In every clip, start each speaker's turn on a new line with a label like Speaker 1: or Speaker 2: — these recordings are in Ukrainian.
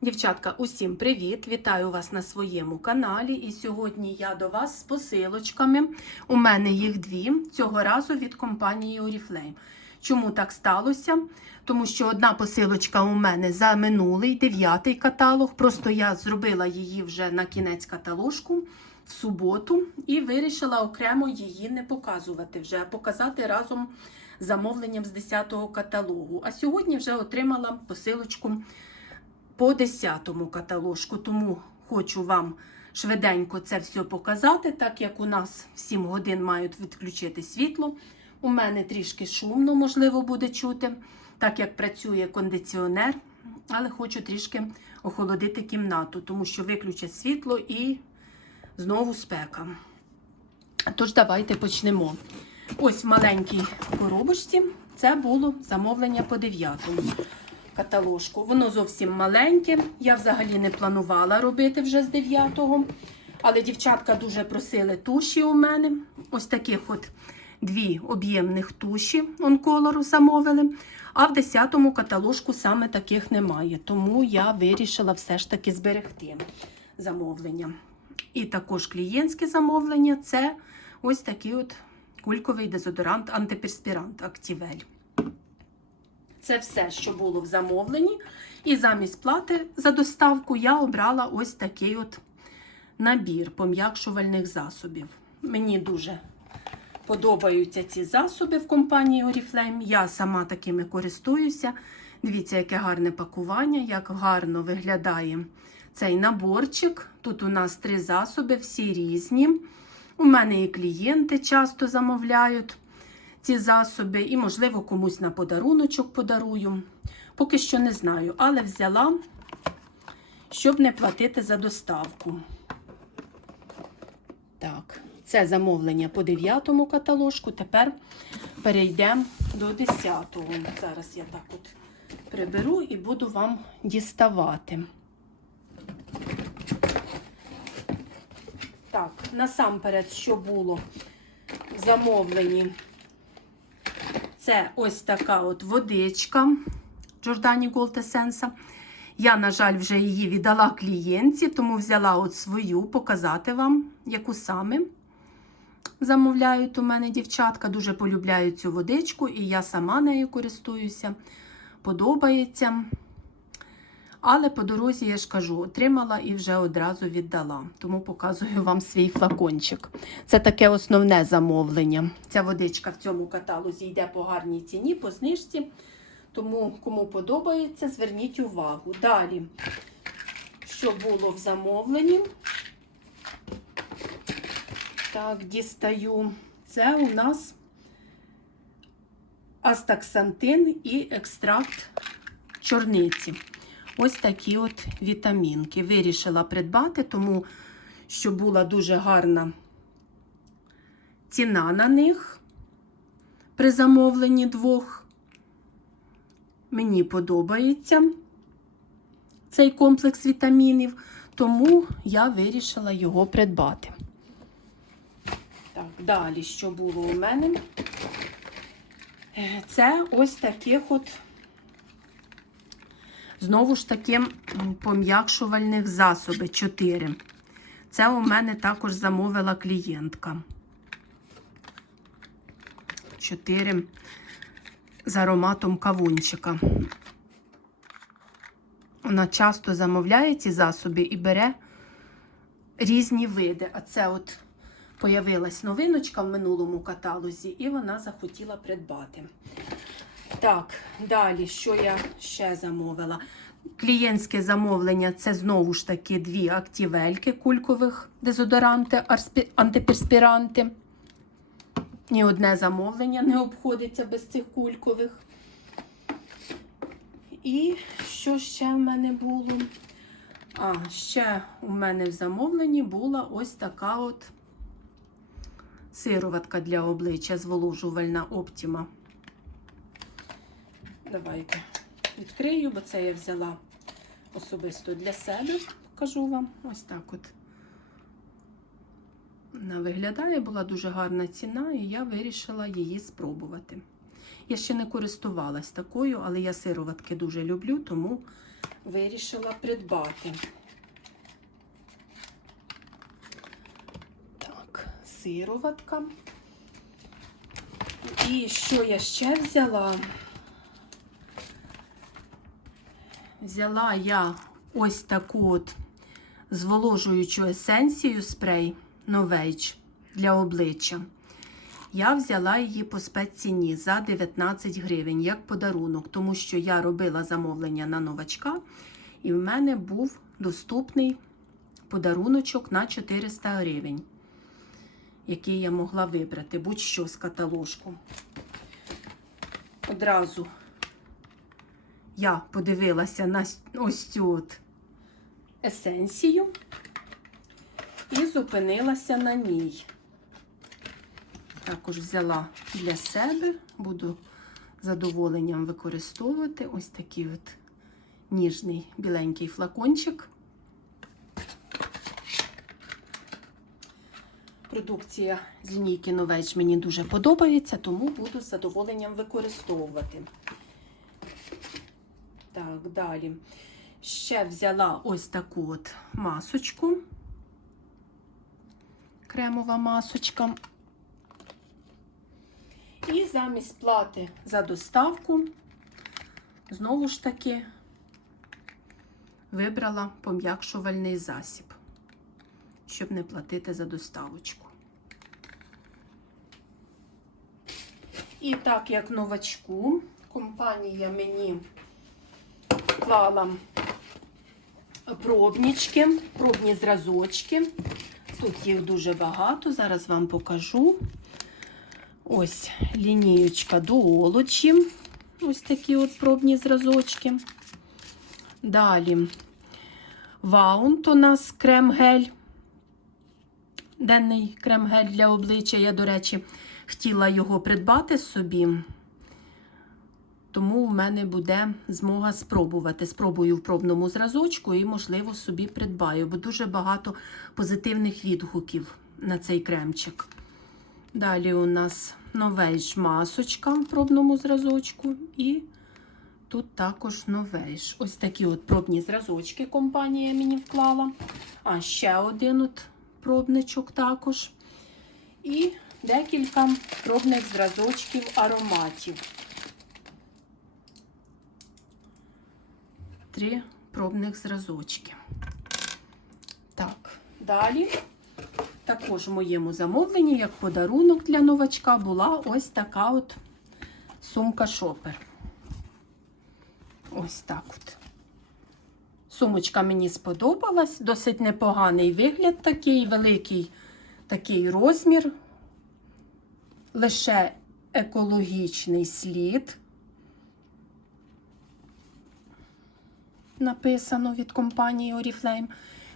Speaker 1: Дівчатка, усім привіт! Вітаю вас на своєму каналі. І сьогодні я до вас з посилочками. У мене їх дві, цього разу від компанії Oriflame. Чому так сталося? Тому що одна посилочка у мене за минулий дев'ятий каталог. Просто я зробила її вже на кінець каталожку в суботу і вирішила окремо її не показувати вже, а показати разом замовленням з 10-го каталогу. А сьогодні вже отримала посилочку по 10-му каталожку, тому хочу вам швиденько це все показати, так як у нас в 7 годин мають відключити світло. У мене трішки шумно, можливо, буде чути, так як працює кондиціонер, але хочу трішки охолодити кімнату, тому що виключать світло і знову спека. Тож, давайте почнемо. Ось в маленькій коробочці це було замовлення по 9-му каталожку. Воно зовсім маленьке. Я взагалі не планувала робити вже з 9-го. Але дівчатка дуже просили туші у мене. Ось таких от дві об'ємних туші онколору замовили. А в 10-му каталожку саме таких немає. Тому я вирішила все ж таки зберегти замовлення. І також клієнтське замовлення це ось такий от кульковий дезодорант антиперспірант Актівель. Це все, що було в замовленні. І замість плати за доставку я обрала ось такий от набір пом'якшувальних засобів. Мені дуже подобаються ці засоби в компанії Oriflame. Я сама такими користуюся. Дивіться, яке гарне пакування, як гарно виглядає цей наборчик. Тут у нас три засоби, всі різні. У мене і клієнти часто замовляють ці засоби, і, можливо, комусь на подаруночок подарую. Поки що не знаю, але взяла, щоб не платити за доставку. Так, це замовлення по 9 каталожку. Тепер перейдемо до 10. Зараз я так от приберу і буду вам діставати. Так, насамперед, що було в замовленні, це ось така от водичка Джордані Gold Essence. Я, на жаль, вже її віддала клієнтці, тому взяла от свою показати вам, яку саме замовляють у мене дівчатка. Дуже полюбляю цю водичку, і я сама нею користуюся. Подобається. Але по дорозі, я ж кажу, отримала і вже одразу віддала. Тому показую вам свій флакончик. Це таке основне замовлення. Ця водичка в цьому каталозі йде по гарній ціні, по знижці. Тому, кому подобається, зверніть увагу. Далі, що було в замовленні? Так, дістаю. Це у нас астаксантин і екстракт чорниці. Ось такі от вітамінки. Вирішила придбати, тому що була дуже гарна ціна на них при замовленні двох. Мені подобається цей комплекс вітамінів, тому я вирішила його придбати. Так, далі, що було у мене? Е, Це ось таких от Знову ж таки, пом'якшувальних засоби 4. Це у мене також замовила клієнтка. 4 з ароматом кавунчика. Вона часто замовляє ці засоби і бере різні види. А це от появилась новиночка в минулому каталозі, і вона захотіла придбати. Так, далі, що я ще замовила? Клієнтське замовлення це знову ж таки дві актівельки кулькових дезодоранти, антиперспіранти. Ні одне замовлення не обходиться без цих кулькових. І що ще в мене було? А, ще у мене в замовленні була ось така от сироватка для обличчя зволожувальна Оптіма. Давайте відкрию, бо це я взяла особисто для себе. Покажу вам. Ось так от. Вона виглядає, була дуже гарна ціна, і я вирішила її спробувати. Я ще не користувалась такою, але я сироватки дуже люблю, тому вирішила придбати. Так, сироватка. І що я ще взяла? Взяла я ось таку от зволожуючу есенцію спрей Novage для обличчя. Я взяла її по спецціні за 19 гривень як подарунок, тому що я робила замовлення на новачка, і в мене був доступний подаруночок на 400 гривень, який я могла вибрати, будь-що з каталожку. Одразу я подивилася на ось цю от есенцію і зупинилася на ній. Також взяла для себе, буду задоволенням використовувати ось такий от ніжний біленький флакончик. Продукція з лінійки Novage мені дуже подобається, тому буду з задоволенням використовувати. Так, далі. Ще взяла ось таку от масочку. Кремова масочка. І замість плати за доставку, знову ж таки, вибрала пом'якшувальний засіб, щоб не платити за доставочку. І так як новачку, компанія мені клала пробнічки, пробні зразочки. Тут їх дуже багато, зараз вам покажу. Ось лінієчка до олочі. Ось такі от пробні зразочки. Далі ваунт у нас крем-гель. Денний крем-гель для обличчя. Я, до речі, хотіла його придбати собі. Тому в мене буде змога спробувати. Спробую в пробному зразочку і, можливо, собі придбаю, бо дуже багато позитивних відгуків на цей кремчик. Далі у нас новейж масочка в пробному зразочку. І тут також новейж. Ось такі от пробні зразочки компанія мені вклала. А ще один от пробничок також. І декілька пробних зразочків ароматів. Три пробних зразочки. Так, далі. Також в моєму замовленні, як подарунок для новачка, була ось така от сумка шопер. Ось так от. Сумочка мені сподобалась, досить непоганий вигляд такий, великий такий розмір, лише екологічний слід. Написано від компанії Oriflame.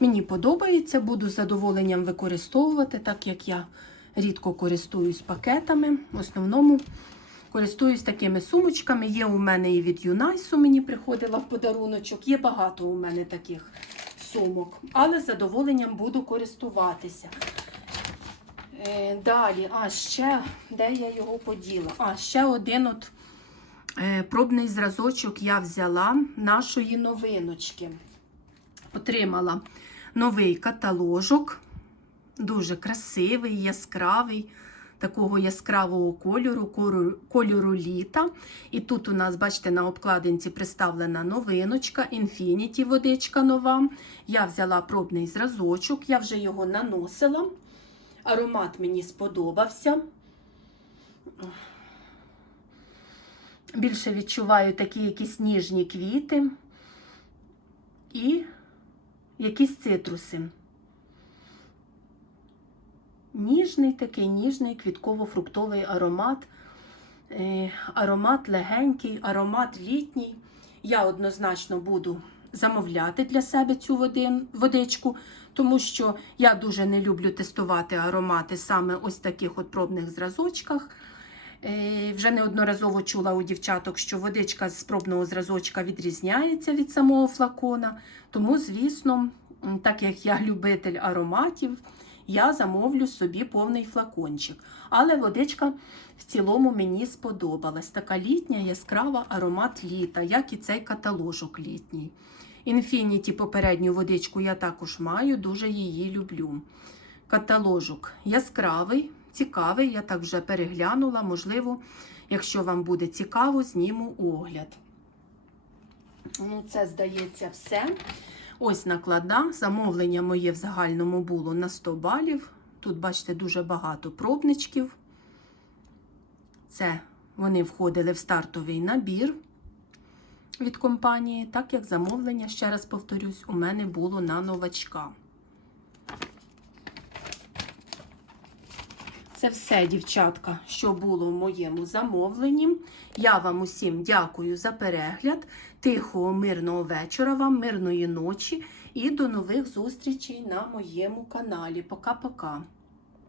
Speaker 1: Мені подобається, буду з задоволенням використовувати, так як я рідко користуюсь пакетами. В основному користуюсь такими сумочками. Є у мене і від Юнайсу мені приходила в подаруночок. Є багато у мене таких сумок, але з задоволенням буду користуватися. Е, Далі, а ще, де я його поділа? А, ще один от пробний зразочок я взяла нашої новиночки. Отримала новий каталожок, дуже красивий, яскравий, такого яскравого кольору, кольору, кольору літа. І тут у нас, бачите, на обкладинці представлена новиночка, Infinity водичка нова. Я взяла пробний зразочок, я вже його наносила. Аромат мені сподобався. Більше відчуваю такі якісь ніжні квіти і якісь цитруси. Ніжний такий ніжний квітково-фруктовий аромат. Е, аромат легенький, аромат літній. Я однозначно буду замовляти для себе цю водичку, тому що я дуже не люблю тестувати аромати саме ось таких от пробних зразочках. Е, Вже неодноразово чула у дівчаток, що водичка з пробного зразочка відрізняється від самого флакона. Тому, звісно, так як я любитель ароматів, я замовлю собі повний флакончик. Але водичка в цілому мені сподобалась. Така літня, яскрава аромат літа, як і цей каталожок літній. Infinity попередню водичку я також маю, дуже її люблю. Каталожок яскравий, цікавий, я так вже переглянула. Можливо, якщо вам буде цікаво, зніму огляд. Ну, це, здається, все. Ось накладна. Замовлення моє в загальному було на 100 балів. Тут, бачите, дуже багато пробничків. Це вони входили в стартовий набір від компанії, так як замовлення, ще раз повторюсь, у мене було на новачка. Це все, дівчатка, що було в моєму замовленні. Я вам усім дякую за перегляд. Тихого, мирного вечора вам, мирної ночі і до нових зустрічей на моєму каналі. Пока-пока.